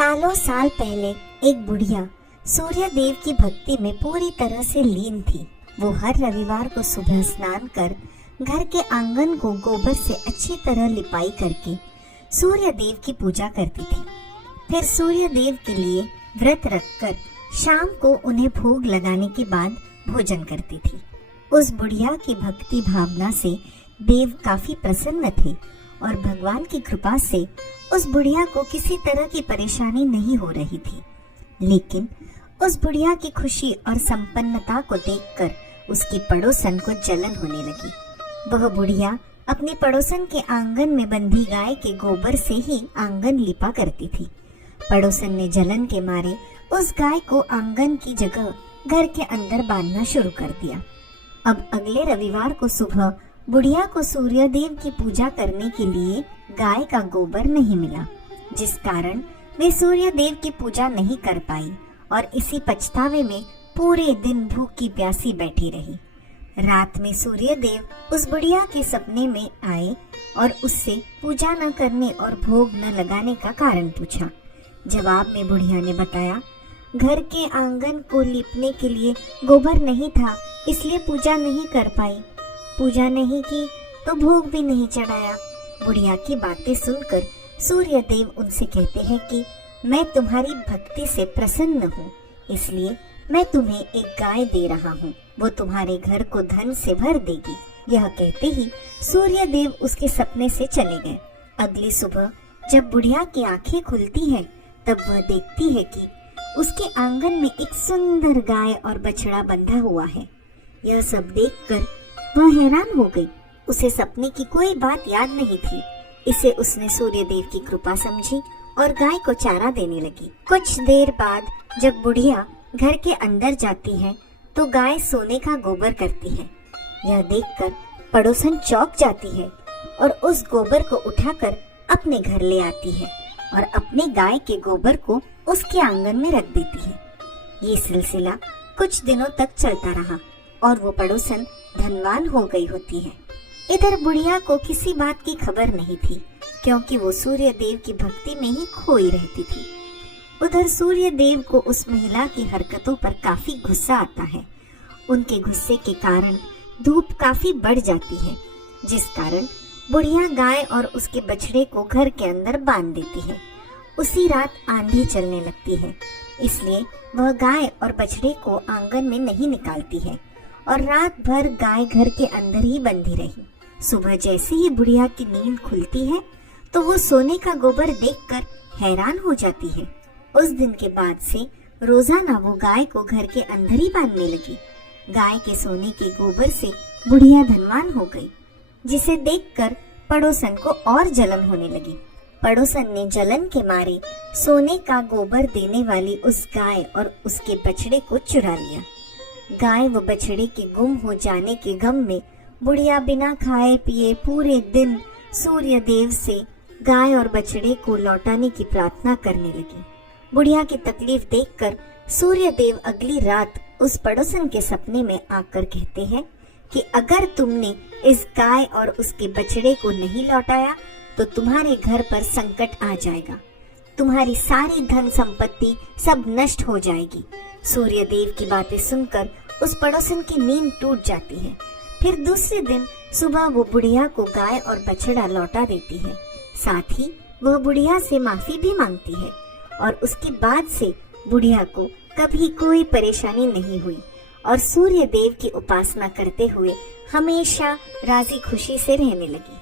सालों साल पहले एक बुढ़िया सूर्य देव की भक्ति में पूरी तरह से लीन थी। वो हर रविवार को सुबह स्नान कर घर के आंगन को गोबर से अच्छी तरह लिपाई करके सूर्य देव की पूजा करती थी। फिर सूर्य देव के लिए व्रत रखकर शाम को उन्हें भोग लगाने के बाद भोजन करती थी। उस बुढ़िया की भक्ति भावना से देव काफी प्रसन्न थे और भगवान की कृपा से उस बुढ़िया को किसी तरह की परेशानी नहीं हो रही थी। लेकिन उस बुढ़िया की खुशी और संपन्नता को देखकर उसकी पड़ोसन को जलन होने लगी। वह बुढ़िया अपनी पड़ोसन के आंगन में बंधी गाय के गोबर से ही आंगन लिपा करती थी। पड़ोसन ने जलन के मारे उस गाय को आंगन की जगह घर के अंदर बांधना शुरू कर दिया। अब अगले रविवार को सुबह बुढ़िया को सूर्य देव की पूजा करने के लिए गाय का गोबर नहीं मिला, जिस कारण वे सूर्य देव की पूजा नहीं कर पाई और इसी पछतावे में पूरे दिन भूखी प्यासी बैठी रही। रात में सूर्य देव उस बुढ़िया के सपने में आए और उससे पूजा न करने और भोग न लगाने का कारण पूछा। जवाब में बुढ़िया ने बताया, घर के आंगन को लीपने के लिए गोबर नहीं था, इसलिए पूजा नहीं कर पाई। पूजा नहीं की तो भोग भी नहीं चढ़ाया। बुढ़िया की बातें सुनकर सूर्य देव उनसे कहते हैं कि मैं तुम्हारी भक्ति से प्रसन्न हूँ, इसलिए मैं तुम्हें एक गाय दे रहा हूँ। वो तुम्हारे घर को धन से भर देगी। यह कहते ही सूर्य देव उसके सपने से चले गए। अगली सुबह जब बुढ़िया की आंखें खुलती हैं, तब वह देखती है कि उसके आंगन में एक सुंदर गाय और बछड़ा बंधा हुआ है। यह सब देखकर वह हैरान हो गई। उसे सपने की कोई बात याद नहीं थी। इसे उसने सूर्य देव की कृपा समझी और गाय को चारा देने लगी। कुछ देर बाद जब बुढ़िया घर के अंदर जाती है तो गाय सोने का गोबर करती है। यह देखकर पड़ोसन चौंक जाती है और उस गोबर को उठाकर अपने घर ले आती है और अपने गाय के गोबर को उसके आंगन में रख देती है। ये सिलसिला कुछ दिनों तक चलता रहा और वो पड़ोसन धनवान हो गई होती है। इधर बुढ़िया को किसी बात की खबर नहीं थी, क्योंकि वो सूर्य देव की भक्ति में ही खोई रहती थी। उधर सूर्य देव को उस महिला की हरकतों पर काफी गुस्सा आता है। उनके गुस्से के कारण धूप काफी बढ़ जाती है, जिस कारण बुढ़िया गाय और उसके बछड़े को घर के अंदर बांध देती है। उसी रात आंधी चलने लगती है, इसलिए वह गाय और बछड़े को आंगन में नहीं निकालती है और रात भर गाय घर के अंदर ही बंधी रही। सुबह जैसे ही बुढ़िया की नींद खुलती है तो वो सोने का गोबर देखकर हैरान हो जाती है। उस दिन के बाद से रोजाना वो गाय को घर के अंदर ही बांधने लगी। गाय के सोने के गोबर से बुढ़िया धनवान हो गई, जिसे देखकर पड़ोसन को और जलन होने लगी। पड़ोसन ने जलन के मारे सोने का गोबर देने वाली उस गाय और उसके बछड़े को चुरा लिया। गाय व बछड़े के गुम हो जाने के गम में बुढ़िया बिना खाए पिए पूरे दिन सूर्य देव से गाय और बछड़े को लौटाने की प्रार्थना करने लगी। बुढ़िया की तकलीफ देखकर सूर्य देव अगली रात उस पड़ोसन के सपने में आकर कहते हैं कि अगर तुमने इस गाय और उसके बछड़े को नहीं लौटाया तो तुम्हारे घर पर संकट आ जाएगा, तुम्हारी सारी धन संपत्ति सब नष्ट हो जाएगी। सूर्य देव की बातें सुनकर उस पड़ोसन की नींद टूट जाती है। फिर दूसरे दिन सुबह वो बुढ़िया को गाय और बछड़ा लौटा देती है। साथ ही वह बुढ़िया से माफी भी मांगती है और उसके बाद से बुढ़िया को कभी कोई परेशानी नहीं हुई और सूर्य देव की उपासना करते हुए हमेशा राजी खुशी से रहने लगी।